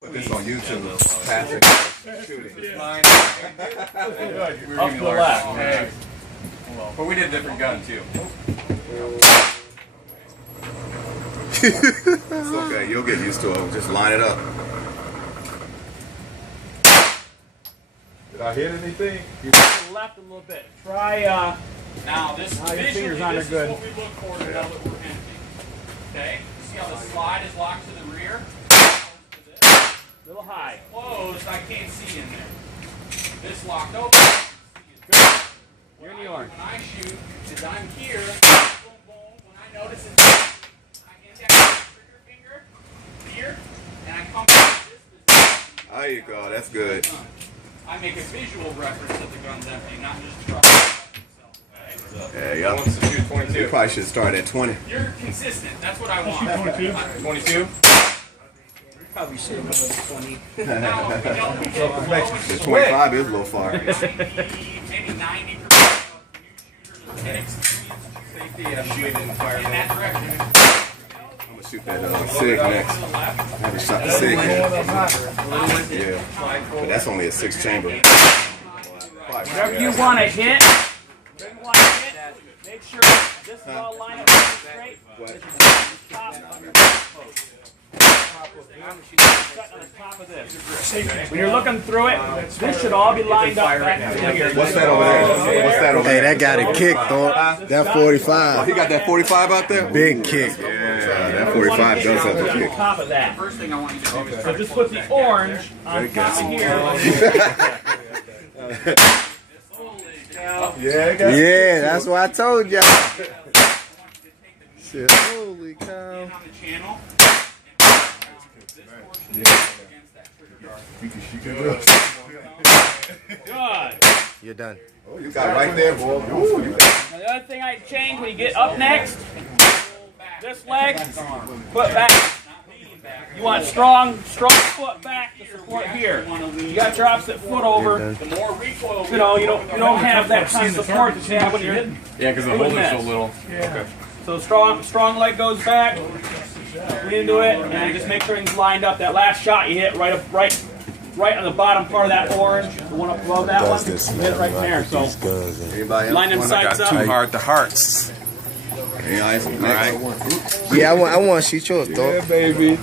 Put this on YouTube. Patrick shooting. Up to the left. Okay. But we did a different gun too. It's okay. You'll get used to it. Just line it up. Did I hit anything? You to the left a little bit. Try. Now this your visually, fingers aren't this is good. what we look for to know that we're empty. Okay. See how the slide is locked to the rear? A little high. Closed, I can't see in there. This locked open. You're in the orange. When I shoot, is I'm here. Boom, boom. When I notice it's, I index the trigger finger here, and I come back to this position. There you go. That's good. I make a visual reference that the gun's empty, not just drop it. Yeah, yeah. Wants to shoot 22. You probably should start at 20. You're consistent. That's what I want. 22? Probably should have been 20. Now, we know we get low and The slow. 25 is a little far. 90, maybe 90% of new shooters get experience Safety, shoot in fire. in that direction. I'm gonna shoot that SIG next. I haven't shot the SIG yet. Yeah, but that's only a 6-chamber. Whatever you want to hit, make sure this is all lined up straight. Top on the top of this. When you're looking through it, this should all be lined up back through here. What's that over there? What's that over Hey, there? that got a kick, Thorpe. That Oh, 45. he got that 45 out there? Big kick. Yeah, that 45 does have a On kick. top of that. First thing I want you to do is So just put the orange on top of here. Yeah, that's what I told y'all. Shit, holy cow. on the channel. Good. You're done. Oh, you got it right there, boy. Ooh, you got Now the other thing I change when you get up next, this leg, foot back. You want strong foot back to support here. You got your opposite foot over. The more recoil You know, you don't have that kind of support that you have when you're hitting. Yeah, because the Doing holder's so this. little. Okay. So strong leg goes back, lean into it, and you just make sure everything's lined up. That last shot you hit right on the bottom part of that orange, the one up above that one, you hit it right in there. So Anybody line them else? sights up. Hard to hearts. Any eyes? All right. Yeah, I want to shoot yours, Thorpe. baby.